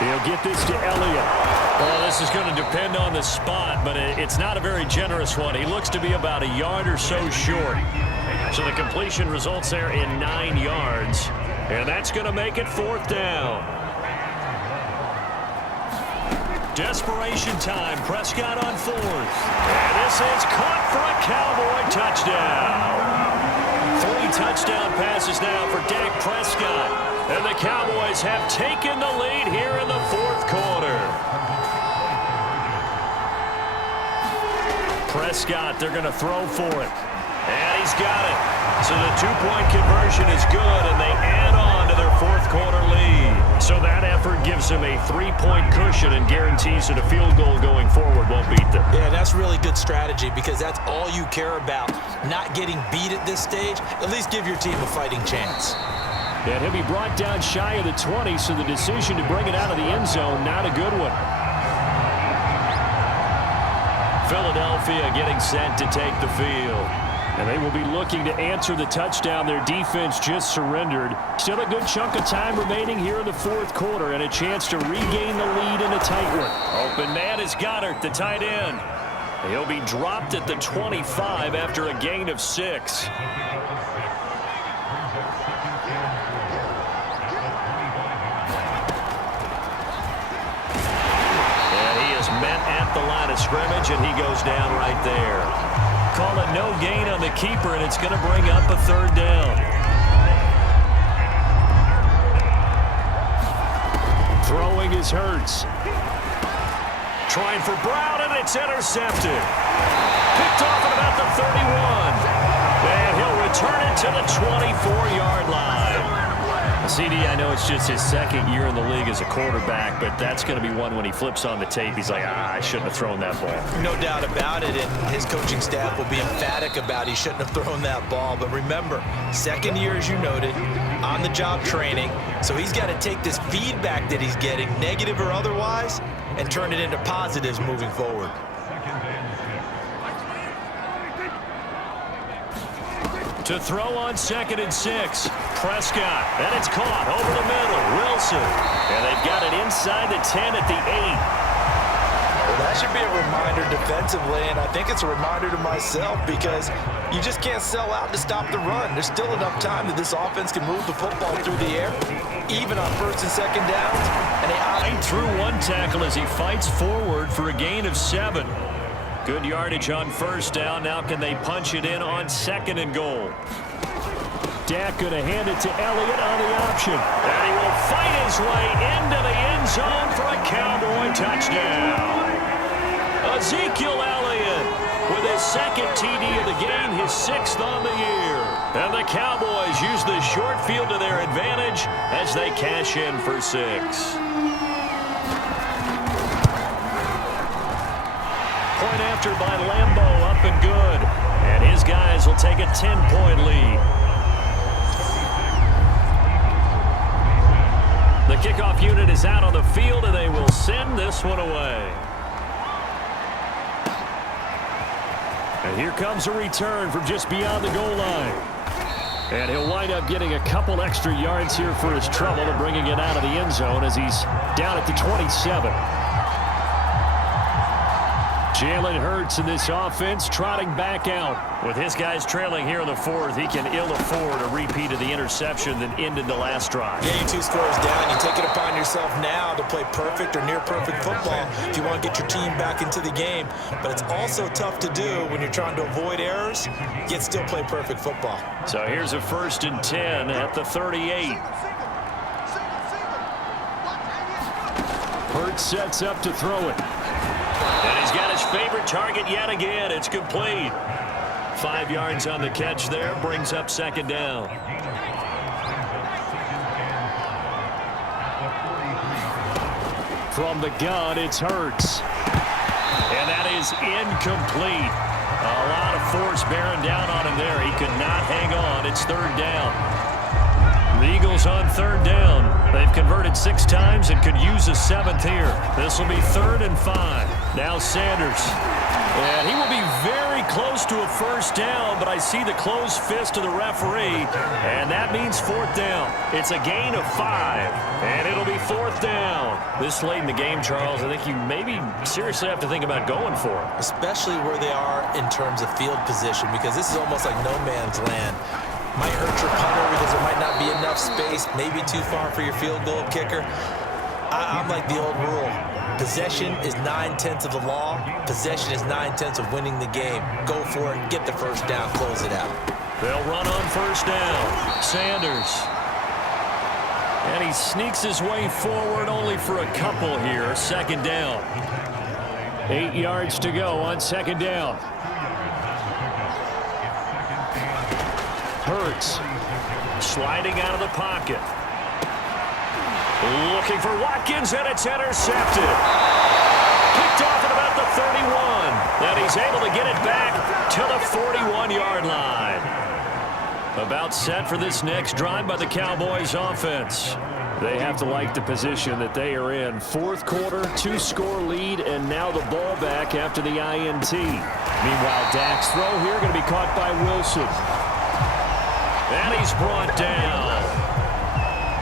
He'll get this to Elliott. Well, this is going to depend on the spot, but it's not a very generous one. He looks to be about a yard or so short. So the completion results there in 9 yards. And that's going to make it 4th down. Desperation time. Prescott on 4th. And this is caught for a Cowboy touchdown. 3 touchdown passes now for Dak Prescott. And the Cowboys have taken the lead here in the 4th quarter. Prescott, they're going to throw for it. And he's got it. So the 2-point conversion is good, and they add on to their 4th quarter lead. So that effort gives them a 3-point cushion and guarantees that a field goal going forward won't beat them. Yeah, that's really good strategy because that's all you care about. Not getting beat at this stage. At least give your team a fighting chance. And he'll be brought down shy of the 20, so the decision to bring it out of the end zone, not a good one. Philadelphia getting set to take the field. And they will be looking to answer the touchdown. Their defense just surrendered. Still a good chunk of time remaining here in the 4th quarter and a chance to regain the lead in a tight one. Open man is Goddard, the tight end. He'll be dropped at the 25 after a gain of 6. Met at the line of scrimmage, and he goes down right there. Call it no gain on the keeper, and it's going to bring up a 3rd down. Throwing is Hurts. Trying for Brown, and it's intercepted. Picked off at about the 31. And he'll return it to the 24-yard line. CD, I know it's just his second year in the league as a quarterback, but that's going to be one when he flips on the tape. He's like, I shouldn't have thrown that ball. No doubt about it, and his coaching staff will be emphatic about he shouldn't have thrown that ball. But remember, second year, as you noted, on-the-job training, so he's got to take this feedback that he's getting, negative or otherwise, and turn it into positives moving forward. To throw on 2nd and 6. Prescott, and it's caught over the middle. Wilson, and they've got it inside the 10 at the 8. Well, that should be a reminder defensively, and I think it's a reminder to myself because you just can't sell out to stop the run. There's still enough time that this offense can move the football through the air, even on 1st and 2nd downs. And they through one tackle as he fights forward for a gain of 7. Good yardage on 1st down. Now can they punch it in on 2nd and goal? Dak going to hand it to Elliott on the option. And he will fight his way into the end zone for a Cowboy touchdown. Ezekiel Elliott with his 2nd TD of the game, his 6th on the year. And the Cowboys use the short field to their advantage as they cash in for 6. Point after by Lambo, up and good. And his guys will take a 10-point lead. The kickoff unit is out on the field, and they will send this one away. And here comes a return from just beyond the goal line. And he'll wind up getting a couple extra yards here for his trouble and bringing it out of the end zone as he's down at the 27. Jalen Hurts in this offense trotting back out. With his guys trailing here in the 4th, he can ill afford a repeat of the interception that ended the last drive. Getting 2 scores down, you take it upon yourself now to play perfect or near perfect football if you want to get your team back into the game. But it's also tough to do when you're trying to avoid errors, yet still play perfect football. So here's a 1st and 10 at the 38. Hurts sets up to throw it. And he's got his favorite target yet again. It's complete. 5 yards on the catch there. Brings up 2nd down. From the gun, it's Hurts. And that is incomplete. A lot of force bearing down on him there. He could not hang on. It's 3rd down. The Eagles on 3rd down. They've converted 6 times and could use a 7th here. This will be 3rd and 5. Now Sanders. And he will be very close to a 1st down, but I see the closed fist of the referee, and that means 4th down. It's a gain of 5, and it'll be 4th down. This late in the game, Charles, I think you maybe seriously have to think about going for it. Especially where they are in terms of field position, because this is almost like no man's land. Might hurt your punter because there might not be enough space, maybe too far for your field goal kicker. I'm like the old rule. Possession is 9/10 of the law. Possession is 9/10 of winning the game. Go for it, get the 1st down, close it out. They'll run on 1st down. Sanders. And he sneaks his way forward only for a couple here. 2nd down. 8 yards to go on 2nd down. Hurts. Sliding out of the pocket. Looking for Watkins, and it's intercepted. Picked off at about the 31. And he's able to get it back to the 41-yard line. About set for this next drive by the Cowboys offense. They have to like the position that they are in. 4th quarter, 2-score lead, and now the ball back after the INT. Meanwhile, Dak's throw here going to be caught by Wilson. And he's brought down.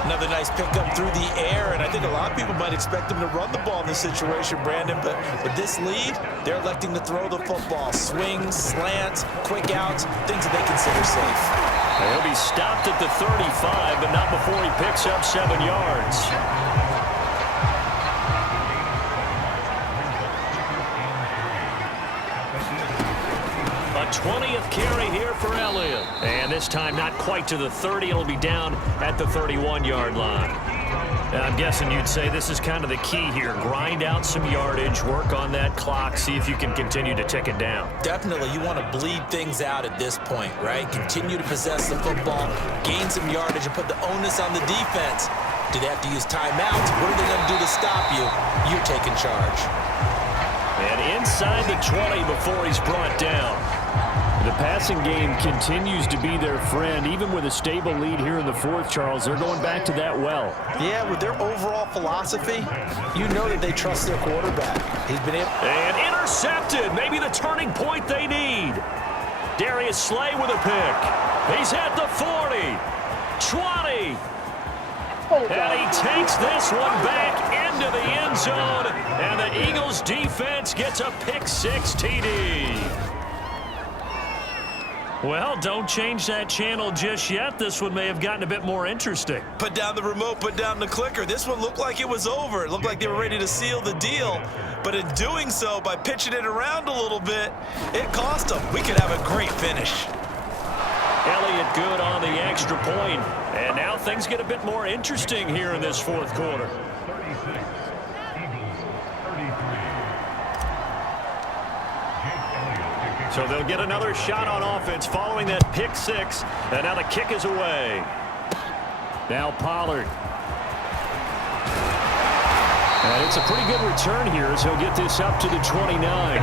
Another nice pickup through the air, and I think a lot of people might expect them to run the ball in this situation, Brandon, but with this lead, they're electing to throw the football. Swings, slants, quick outs, things that they consider safe. He'll be stopped at the 35, but not before he picks up 7 yards. A 20th carry here for Elliott. And this time not quite to the 30. It'll be down at the 31-yard line. And I'm guessing you'd say this is kind of the key here. Grind out some yardage, work on that clock, see if you can continue to tick it down. Definitely, you want to bleed things out at this point, right? Continue to possess the football, gain some yardage, and put the onus on the defense. Do they have to use timeouts? What are they going to do to stop you? You're taking charge. And inside the 20 before he's brought down. The passing game continues to be their friend. Even with a stable lead here in the fourth, Charles, they're going back to that well. Yeah, with their overall philosophy, you know that they trust their quarterback. He's been able... And intercepted. Maybe the turning point they need. Darius Slay with a pick. He's at the 40. 20. And he takes this one back into the end zone. And the Eagles defense gets a pick-6 TD. Well, don't change that channel just yet. This one may have gotten a bit more interesting. Put down the remote, put down the clicker. This one looked like it was over. It looked like they were ready to seal the deal. But in doing so, by pitching it around a little bit, it cost them. We could have a great finish. Elliott good on the extra point. And now things get a bit more interesting here in this fourth quarter. So they'll get another shot on offense following that pick-6. And now the kick is away. Now Pollard. And it's a pretty good return here as he'll get this up to the 29.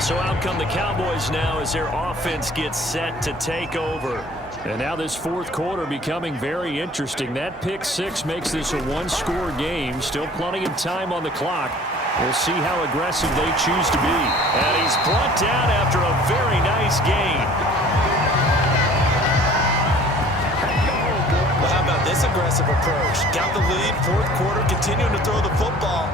So out come the Cowboys now as their offense gets set to take over. And now this fourth quarter becoming very interesting. That pick-6 makes this a one-score game. Still plenty of time on the clock. We'll see how aggressive they choose to be. And he's brought down after a very nice gain. Well, how about this aggressive approach? Got the lead, fourth quarter, continuing to throw the football.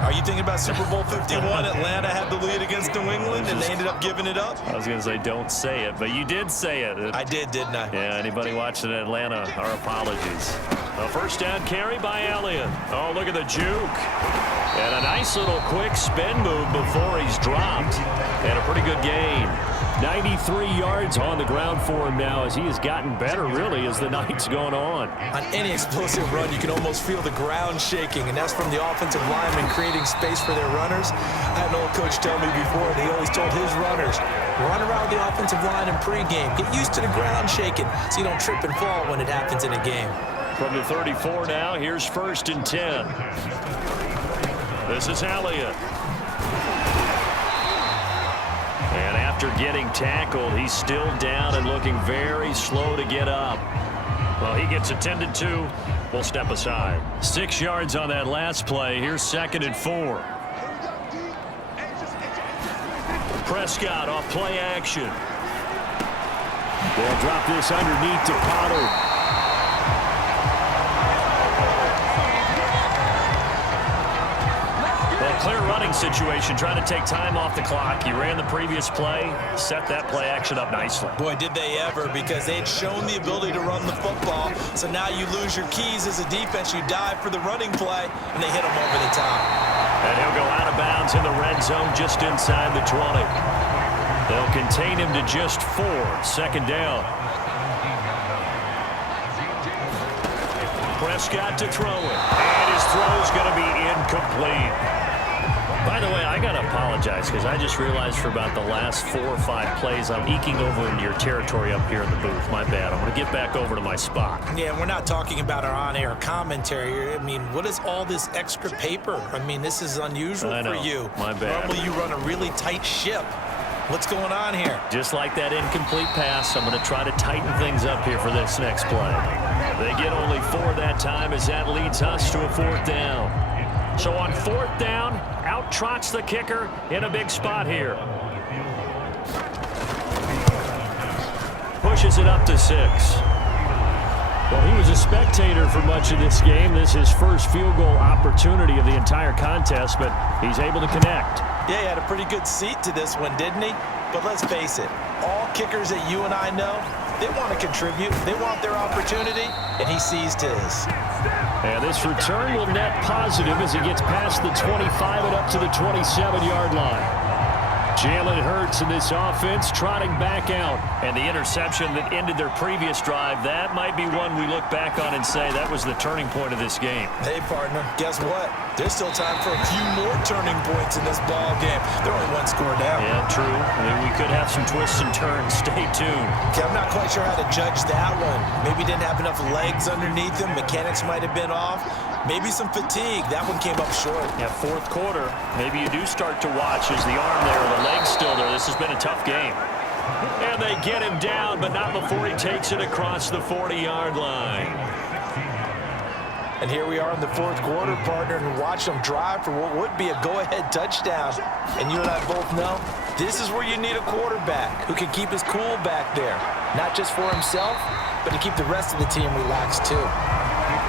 Are you thinking about Super Bowl 51? Atlanta had the lead against New England, and they ended up giving it up? I was going to say don't say it, but you did say it. I did, didn't I? Yeah, anybody watching Atlanta, our apologies. A first down carry by Elliott. Oh, look at the juke. And a nice little quick spin move before he's dropped. And a pretty good gain. 93 yards on the ground for him now as he has gotten better, really, as the night's going on. On any explosive run, you can almost feel the ground shaking, and that's from the offensive linemen creating space for their runners. I had an old coach tell me before, and he always told his runners, run around the offensive line in pregame. Get used to the ground shaking so you don't trip and fall when it happens in a game. From the 34 now, here's 1st and 10. This is Elliott. And after getting tackled, he's still down and looking very slow to get up. Well, he gets attended to. We'll step aside. 6 yards on that last play. Here's 2nd and 4. Prescott off play action. They'll drop this underneath to Pollard. Clear running situation, trying to take time off the clock. He ran the previous play, set that play action up nicely. Boy, did they ever, because they'd shown the ability to run the football. So now you lose your keys as a defense. You dive for the running play, and they hit him over the top. And he'll go out of bounds in the red zone just inside the 20. They'll contain him to just 4. 2nd down. Prescott to throw it. And his throw's going to be incomplete. By the way, I got to apologize because I just realized for about the last 4 or 5 plays, I'm eking over into your territory up here in the booth. My bad. I'm going to get back over to my spot. Yeah, we're not talking about our on-air commentary. I mean, what is all this extra paper? I mean, this is unusual for you. My bad. Normally you run a really tight ship. What's going on here? Just like that incomplete pass, I'm going to try to tighten things up here for this next play. They get only 4 that time as that leads us to a 4th down. So on 4th down, out trots the kicker in a big spot here. Pushes it up to 6. Well, he was a spectator for much of this game. This is his first field goal opportunity of the entire contest, but he's able to connect. Yeah, he had a pretty good seat to this one, didn't he? But let's face it, all kickers that you and I know, they want to contribute. They want their opportunity, and he seized his. And this return will net positive as he gets past the 25 and up to the 27-yard line. Jalen Hurts and this offense trotting back out. And the interception that ended their previous drive, that might be one we look back on and say that was the turning point of this game. Hey, partner, guess what? There's still time for a few more turning points in this ball game. They're only one score down. Yeah, true. I mean, we could have some twists and turns. Stay tuned. Okay, I'm not quite sure how to judge that one. Maybe didn't have enough legs underneath him. Mechanics might have been off. Maybe some fatigue. That one came up short. Yeah, fourth quarter. Maybe you do start to watch as the arm there, the leg's still there. This has been a tough game. And they get him down, but not before he takes it across the 40-yard line. And here we are in the fourth quarter, partner, and watch them drive for what would be a go-ahead touchdown. And you and I both know this is where you need a quarterback who can keep his cool back there. Not just for himself, but to keep the rest of the team relaxed too.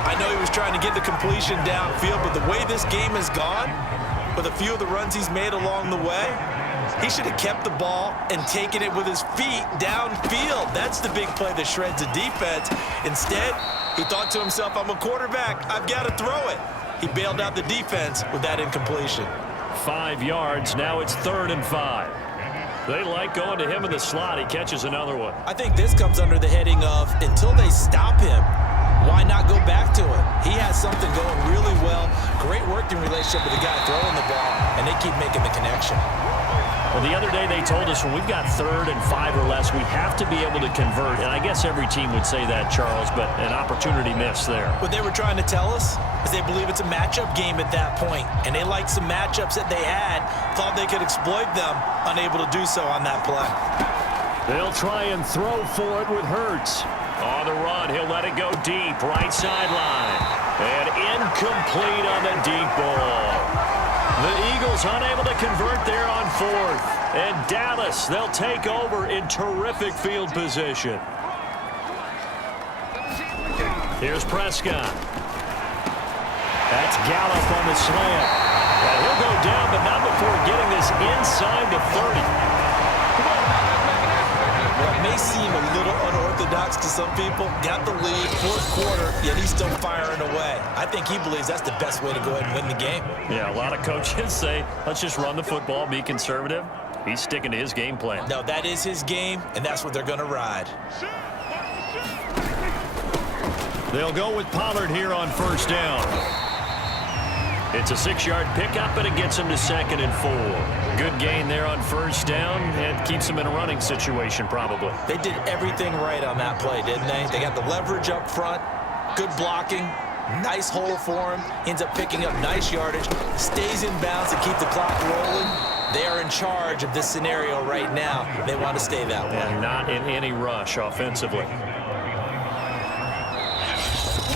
I know he was trying to get the completion downfield, but the way this game has gone, with a few of the runs he's made along the way, he should have kept the ball and taken it with his feet downfield. That's the big play that shreds a defense. Instead, he thought to himself, I'm a quarterback. I've got to throw it. He bailed out the defense with that incompletion. 5 yards. Now it's 3rd and 5. They like going to him in the slot. He catches another one. I think this comes under the heading of until they stop him, why not go back to him? He has something going really well. Great working relationship with the guy throwing the ball, and they keep making the connection. Well, the other day they told us when we've got 3rd and 5 or less, we have to be able to convert. And I guess every team would say that, Charles, but an opportunity missed there. What they were trying to tell us is they believe it's a matchup game at that point, and they liked some matchups that they had, thought they could exploit them, unable to do so on that play. They'll try and throw for it with Hurts. On the run, he'll let it go deep, right sideline. And incomplete on the deep ball. The Eagles unable to convert there on 4th. And Dallas, they'll take over in terrific field position. Here's Prescott. That's Gallup on the slant. And he'll go down, but not before getting this inside the 30. What may seem a little unorthodox to some people, got the lead, fourth quarter, yet he's still firing away. I think he believes that's the best way to go ahead and win the game. Yeah, a lot of coaches say, let's just run the football, be conservative. He's sticking to his game plan. No, that is his game, and that's what they're going to ride. They'll go with Pollard here on 1st down. It's a 6-yard pickup, and it gets him to 2nd and 4. Good gain there on 1st down, and keeps him in a running situation probably. They did everything right on that play, didn't they? They got the leverage up front, good blocking, nice hole for him, ends up picking up nice yardage, stays in bounds to keep the clock rolling. They are in charge of this scenario right now. They want to stay that way. And not in any rush offensively.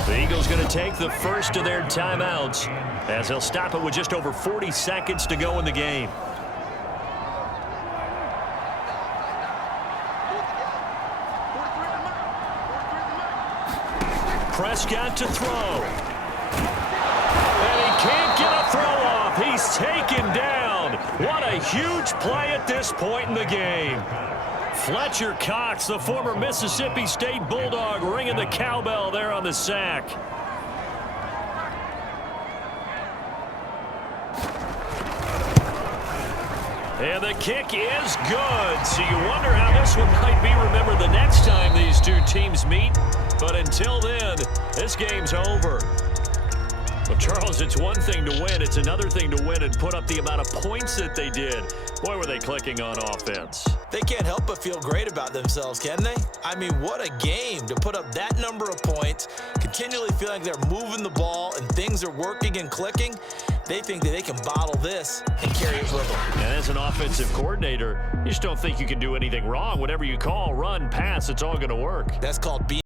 The Eagles going to take the first of their timeouts as they'll stop it with just over 40 seconds to go in the game. Prescott to throw. And he can't get a throw off. He's taken down. What a huge play at this point in the game. Fletcher Cox, the former Mississippi State Bulldog, ringing the cowbell there on the sack. And the kick is good. So you wonder how this one might be remembered the next time these two teams meet. But until then, this game's over. Well, Charles, it's one thing to win. It's another thing to win and put up the amount of points that they did. Boy, were they clicking on offense. They can't help but feel great about themselves, can they? I mean, what a game to put up that number of points, continually feeling like they're moving the ball and things are working and clicking. They think that they can bottle this and carry it with them. And as an offensive coordinator, you just don't think you can do anything wrong. Whatever you call, run, pass, it's all going to work. That's called being